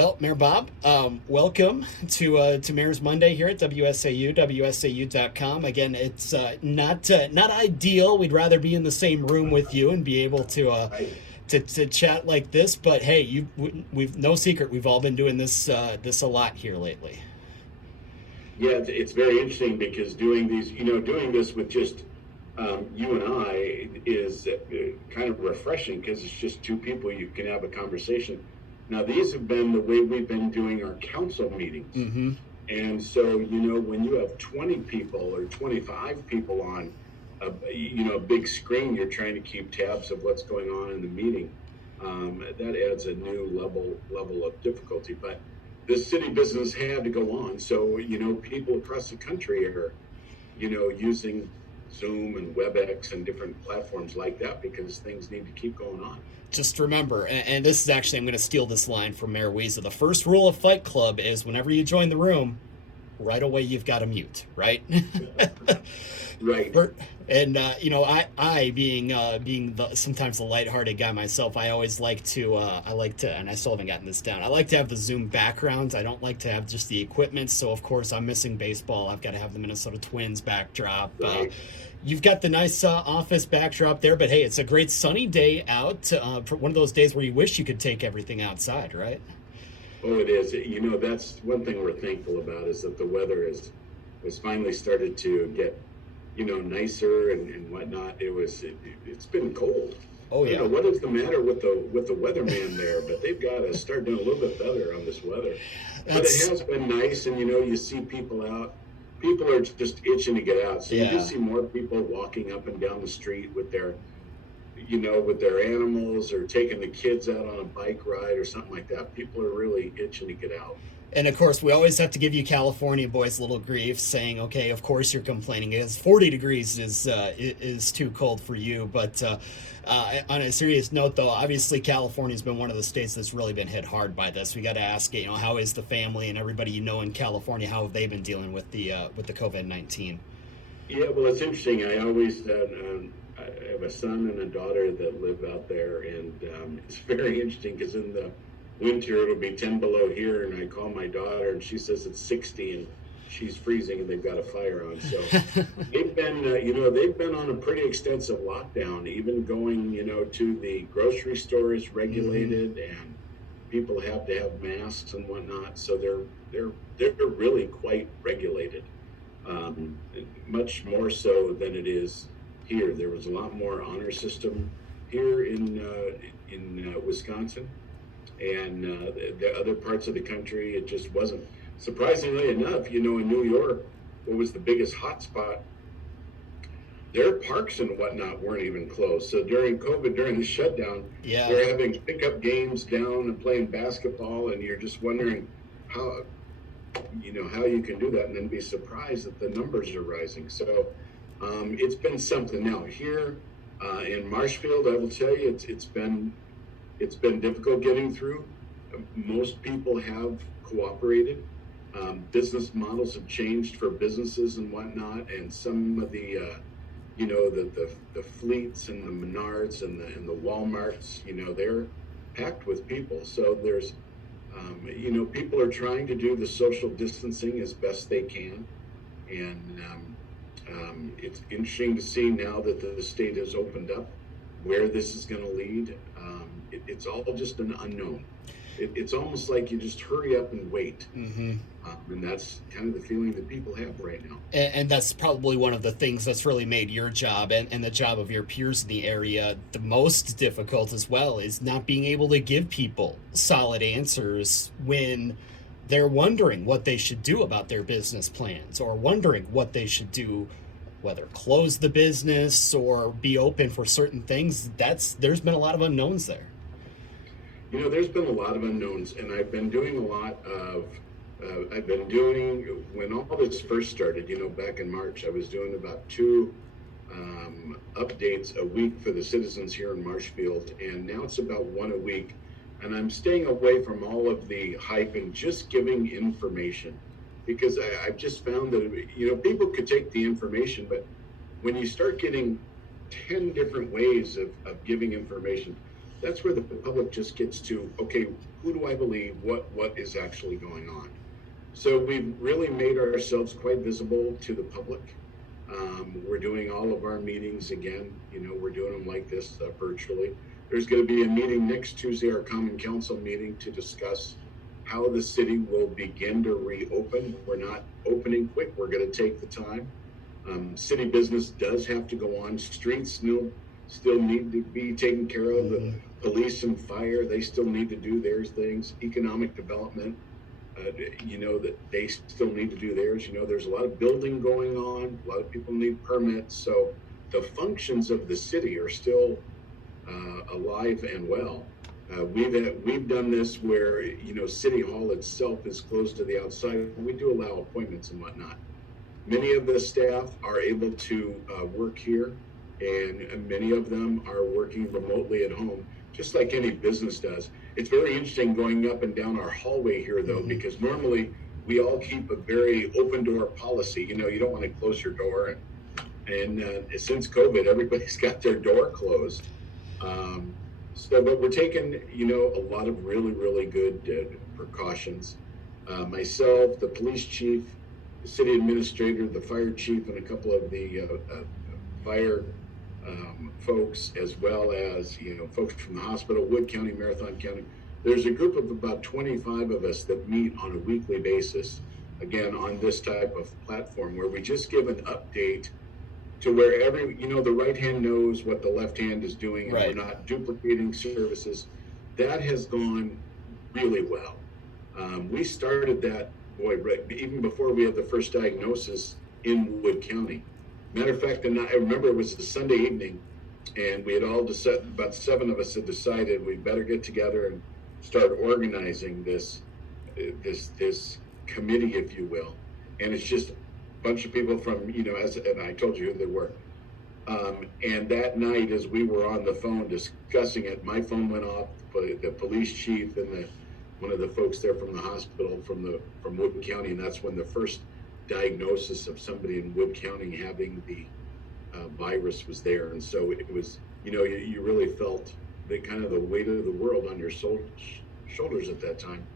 Well, Mayor Bob, welcome to Mayor's Monday here at WSAU, WSAU.com. Again, it's not ideal. We'd rather be in the same room with you and be able to chat like this. But hey, we've no secret. We've all been doing this a lot here lately. Yeah, it's very interesting because doing this with just you and I is kind of refreshing because it's just two people you can have a conversation. Now, these have been the way we've been doing our council meetings. Mm-hmm. And so, when you have 20 people or 25 people on a big screen, you're trying to keep tabs of what's going on in the meeting. That adds a new level of difficulty. But this city business had to go on. So, people across the country are, using Zoom and WebEx and different platforms like that because things need to keep going on. Just remember, and this is actually, I'm going to steal this line from Mayor Weezer. The first rule of Fight Club is whenever you join the room, right away you've got to mute, right? Right. And I being sometimes the lighthearted guy myself, I always like to and I still haven't gotten this down. I like to have the Zoom backgrounds. I don't like to have just the equipment. So of course I'm missing baseball. I've got to have the Minnesota Twins backdrop. Right. You've got the nice office backdrop there, but hey, it's a great sunny day out. For one of those days where you wish you could take everything outside, right? Oh, it is. That's one thing we're thankful about is that the weather has finally started to get nicer and whatnot. It's been cold. Oh yeah. I don't know what is the matter with the weatherman there, but they've got to start doing a little bit better on this weather. But it has been nice, and you see people out. People are just itching to get out. So Yeah. you do see more people walking up and down the street with their animals or taking the kids out on a bike ride or something like that. People are really itching to get out. And of course, we always have to give you California boys a little grief, saying, "Okay, of course you're complaining because 40 degrees is too cold for you." But on a serious note, though, obviously California's been one of the states that's really been hit hard by this. We got to ask, how is the family and everybody in California? How have they been dealing with the COVID-19? Yeah, well, it's interesting. I always I have a son and a daughter that live out there, and it's very interesting because in the winter it'll be 10 below here, and I call my daughter and she says it's 60 and she's freezing and they've got a fire on. So they've been on a pretty extensive lockdown, even going to the grocery store is regulated, and people have to have masks and whatnot. So they're really quite regulated, much more so than it is here. There was a lot more honor system here in Wisconsin. And the other parts of the country, it just wasn't. Surprisingly enough, in New York, what was the biggest hot spot, their parks and whatnot weren't even closed. So during COVID, during the shutdown, they're having pickup games down and playing basketball, and you're just wondering how you can do that and then be surprised that the numbers are rising. So it's been something. Now here in Marshfield, I will tell you, it's been difficult getting through. Most people have cooperated. Business models have changed for businesses and whatnot, and some of the fleets and the Menards and the Walmarts, they're packed with people. So there's, people are trying to do the social distancing as best they can, and it's interesting to see now that the state has opened up where this is going to lead. It's all just an unknown. It's almost like you just hurry up and wait. Mm-hmm. And that's kind of the feeling that people have right now. And that's probably one of the things that's really made your job and the job of your peers in the area the most difficult as well, is not being able to give people solid answers when they're wondering what they should do about their business plans, or wondering what they should do, whether close the business or be open for certain things. There's been a lot of unknowns there. There's been a lot of unknowns, and I've been doing a lot of, when all this first started, back in March, I was doing about 2 updates a week for the citizens here in Marshfield, and now it's about 1 a week, and I'm staying away from all of the hype and just giving information, because I've just found that, people could take the information, but when you start getting 10 different ways of giving information, that's where the public just gets to, okay, who do I believe? What is actually going on? So we've really made ourselves quite visible to the public. We're doing all of our meetings again. We're doing them like this virtually. There's going to be a meeting next Tuesday, our Common Council meeting, to discuss how the city will begin to reopen. We're not opening quick. We're going to take the time. City business does have to go on. Streets still need to be taken care of. The police and fire, they still need to do their things. Economic development, that they still need to do theirs. There's a lot of building going on. A lot of people need permits. So the functions of the city are still alive and well. We've done this where City Hall itself is closed to the outside. We do allow appointments and whatnot. Many of the staff are able to work here, and many of them are working remotely at home, just like any business does. It's very interesting going up and down our hallway here, though, because normally we all keep a very open door policy. You don't want to close your door, and since COVID, everybody's got their door closed. But we're taking, a lot of really, really good precautions. Myself, the police chief, the city administrator, the fire chief, and a couple of the fire folks, as well as, folks from the hospital, Wood County, Marathon County. There's a group of about 25 of us that meet on a weekly basis, again, on this type of platform, where we just give an update to where the right hand knows what the left hand is doing, and right. We're not duplicating services. That has gone really well. We started that, even before we had the first diagnosis in Wood County. Matter of fact, I remember it was a Sunday evening, and we had all decided, about 7 of us had decided we better get together and start organizing this committee, if you will. And it's just bunch of people from, and I told you who they were. And that night, as we were on the phone discussing it, my phone went off. The police chief and one of the folks there from the hospital from Wood County, and that's when the first diagnosis of somebody in Wood County having the virus was there. And so it was, you really felt the kind of the weight of the world on your shoulders at that time.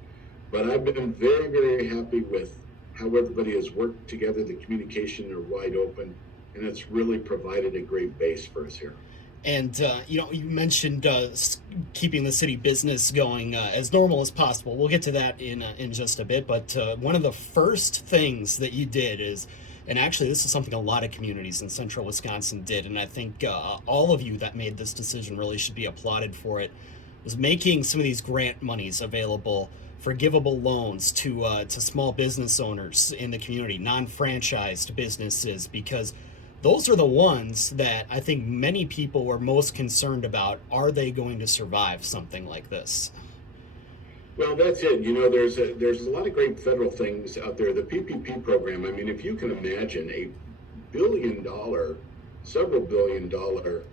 But I've been very, very happy with how everybody has worked together. The communication are wide open, and it's really provided a great base for us here. And, you mentioned keeping the city business going as normal as possible. We'll get to that in just a bit. But one of the first things that you did is, and actually this is something a lot of communities in central Wisconsin did, and I think all of you that made this decision really should be applauded for it, was making some of these grant monies available, forgivable loans to small business owners in the community, non-franchised businesses, because those are the ones that I think many people were most concerned about. Are they going to survive something like this? Well, that's it. There's a lot of great federal things out there. The PPP program, I mean, if you can imagine a several billion dollar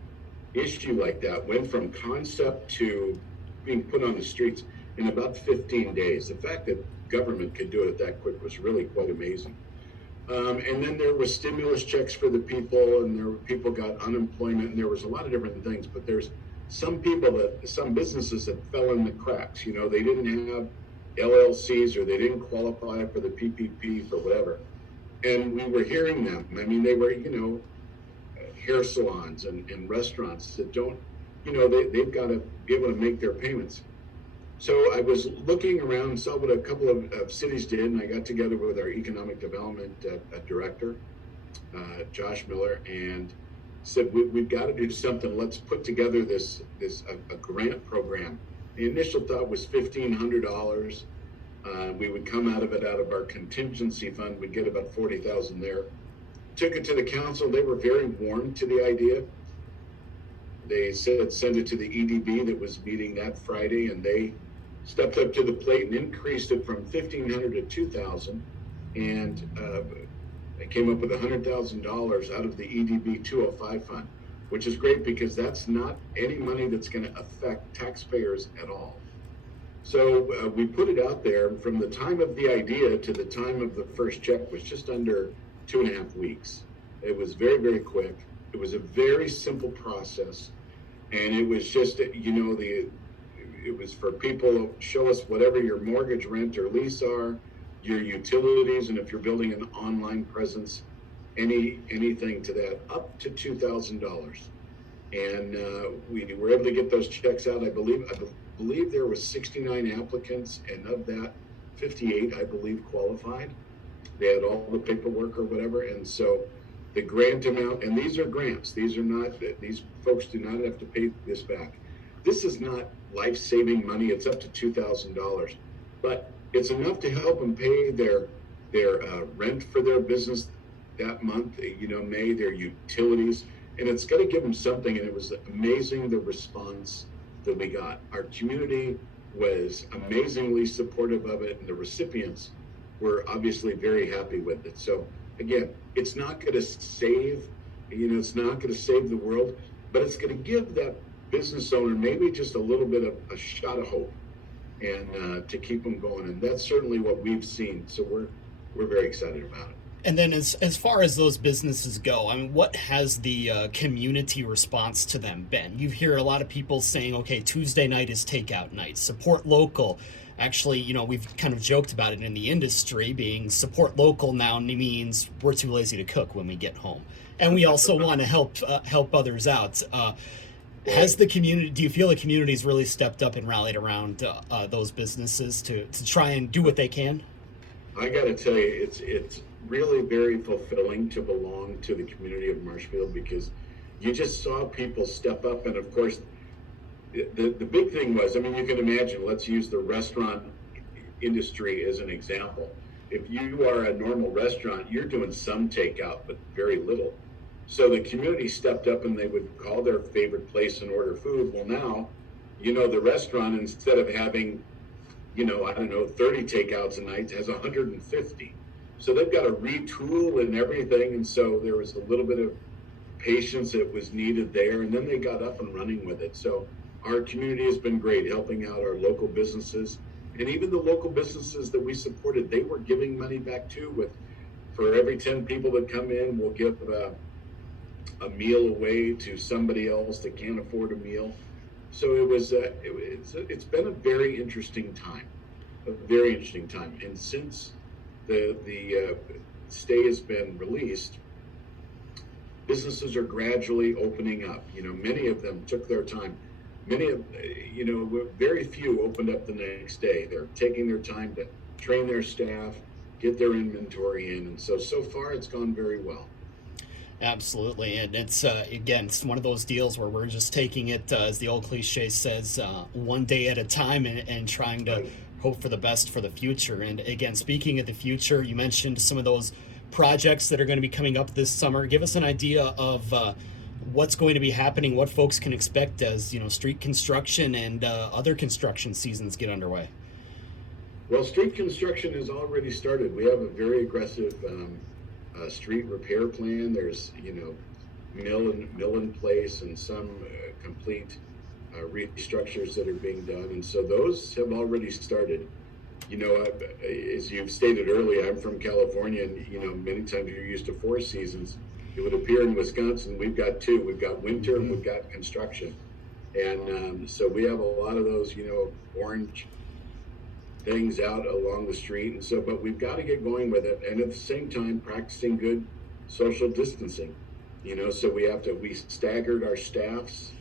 issue like that went from concept to being put on the streets in about 15 days. The fact that government could do it that quick was really quite amazing. And then there was stimulus checks for the people, and people got unemployment, and there was a lot of different things. But there's some businesses that fell in the cracks. They didn't have LLCs, or they didn't qualify for the PPP for whatever. And we were hearing them. I mean, they were, hair salons and restaurants that don't, they've got to be able to make their payments. So I was looking around, saw what a couple of cities did, and I got together with our economic development director, Josh Miller, and said, we've got to do something. Let's put together a grant program. The initial thought was $1,500. We would come out of our contingency fund. We'd get about $40,000 there. Took it to the council. They were very warm to the idea. They said send it to the EDB that was meeting that Friday, and they stepped up to the plate and increased it from $1,500 to $2,000, and they came up with $100,000 out of the EDB 205 fund, which is great because that's not any money that's going to affect taxpayers at all. So we put it out there. From the time of the idea to the time of the first check was just under 2.5 weeks. It was very, very quick. It was a very simple process. And it was just, it was for people, show us whatever your mortgage, rent, or lease are, your utilities, and if you're building an online presence, anything to that, up to $2,000. And we were able to get those checks out. I believe there was 69 applicants, and of that, 58, I believe, qualified. They had all the paperwork or whatever, and so the grant amount, and these are grants. These are not, these folks do not have to pay this back. This is not life-saving money. It's up to $2,000, but it's enough to help them pay their rent for their business that month, May, their utilities, and it's going to give them something. And it was amazing, the response that we got. Our community was amazingly supportive of it, and the recipients were obviously very happy with it. So again, it's not going to save, it's not going to save the world, but it's going to give that business owner maybe just a little bit of a shot of hope, and to keep them going. And that's certainly what we've seen. So we're very excited about it. And then as far as those businesses go, I mean, what has the community response to them been? You hear a lot of people saying, okay, Tuesday night is takeout night, support local. Actually, we've kind of joked about it in the industry, being support local now means we're too lazy to cook when we get home. And we also want to help others out. Has the community, do you feel the community's really stepped up and rallied around those businesses to try and do what they can? I got to tell you, it's really very fulfilling to belong to the community of Marshfield, because you just saw people step up. And of course, the big thing was, I mean, you can imagine, let's use the restaurant industry as an example. If you are a normal restaurant, you're doing some takeout, but very little. So the community stepped up, and they would call their favorite place and order food. Well, now, the restaurant, instead of having, 30 takeouts a night, has 150. So they've got to retool and everything. And so there was a little bit of patience that was needed there. And then they got up and running with it. So our community has been great, helping out our local businesses. And even the local businesses that we supported, they were giving money back too. For every 10 people that come in, we'll give a meal away to somebody else that can't afford a meal. So it's been a very interesting time, And since the stay has been released, businesses are gradually opening up. Many of them took their time. Very few opened up the next day. They're taking their time to train their staff, get their inventory in. And so far it's gone very well. Absolutely. And it's, again, it's one of those deals where we're just taking it, as the old cliche says, one day at a time, and trying to hope for the best for the future. And again, speaking of the future, you mentioned some of those projects that are going to be coming up this summer. Give us an idea of what's going to be happening, what folks can expect as, street construction and other construction seasons get underway. Well, street construction has already started. We have a very aggressive street repair plan. There's, mill in place, and some complete restructures that are being done. And so those have already started. As you've stated earlier, I'm from California, and, many times you're used to 4 seasons. It would appear in Wisconsin, we've got 2. We've got winter and we've got construction. And so we have a lot of those, orange things out along the street. And so, but we've got to get going with it. And at the same time, practicing good social distancing, so we staggered our staffs.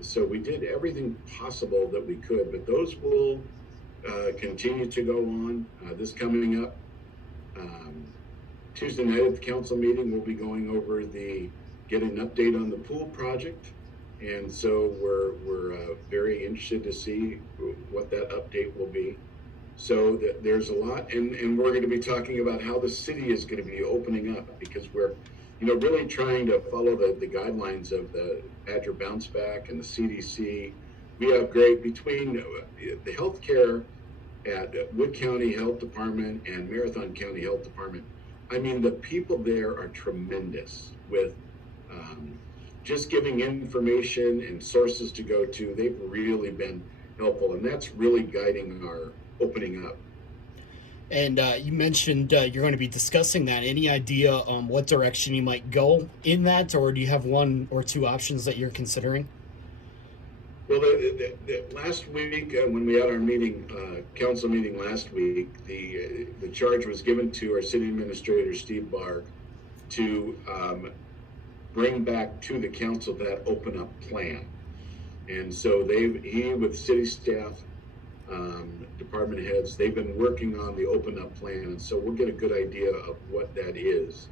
So we did everything possible that we could, but those will continue to go on. This coming up Tuesday night at the council meeting, we'll be going over getting an update on the pool project. And so we're very interested to see what that update will be. So there's a lot, and we're going to be talking about how the city is going to be opening up, because we're, really trying to follow the guidelines of the Badger Bounce Back and the CDC. We have between the healthcare at Wood County Health Department and Marathon County Health Department. I mean, the people there are tremendous with just giving information and sources to go to. They've really been helpful, and that's really guiding our opening up. And you mentioned you're going to be discussing that. Any idea what direction you might go in that, or do you have 1 or 2 options that you're considering? Well, the last week when we had our meeting, council meeting last week, the charge was given to our city administrator Steve Barg to bring back to the council that open up plan, and so he with city staff, department heads, they've been working on the open up plan, and so we'll get a good idea of what that is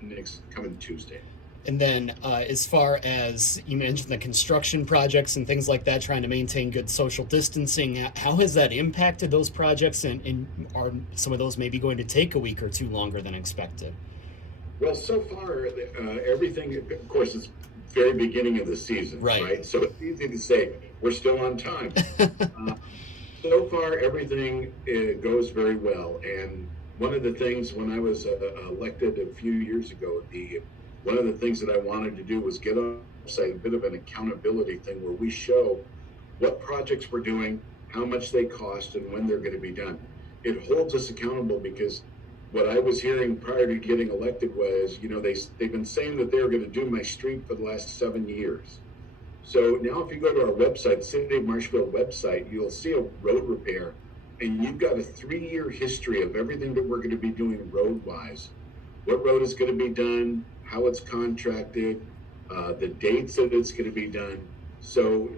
next coming Tuesday. And then, as far as you mentioned the construction projects and things like that, trying to maintain good social distancing, how has that impacted those projects? And are some of those maybe going to take a week or two longer than expected? Well, so far, everything, of course, it's very beginning of the season, right? So it's easy to say we're still on time. So far, everything goes very well. And one of the things when I was elected a few years ago, one of the things that I wanted to do was get on the website a bit of an accountability thing where we show what projects we're doing, how much they cost, and when they're going to be done. It holds us accountable because what I was hearing prior to getting elected was, they've been saying that they were going to do my street for the last 7 years. So now if you go to our website, City of Marshfield website, you'll see a road repair, and you've got a 3-year history of everything that we're going to be doing road-wise. What road is going to be done, how it's contracted, the dates that it's going to be done. So,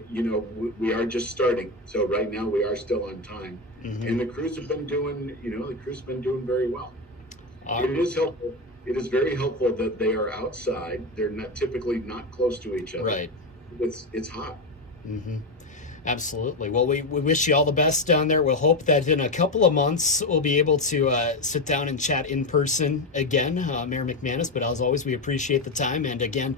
we are just starting. So right now we are still on time. Mm-hmm. And the crews have been doing, very well. It is helpful. It is very helpful that they are outside. They're typically not close to each other. Right. It's hot. Mm-hmm. Absolutely. Well, we wish you all the best down there. We'll hope that in a couple of months we'll be able to sit down and chat in person again, Mayor McManus. But as always, we appreciate the time. And again,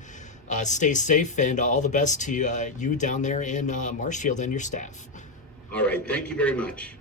stay safe and all the best to you down there in Marshfield and your staff. All right. Thank you very much.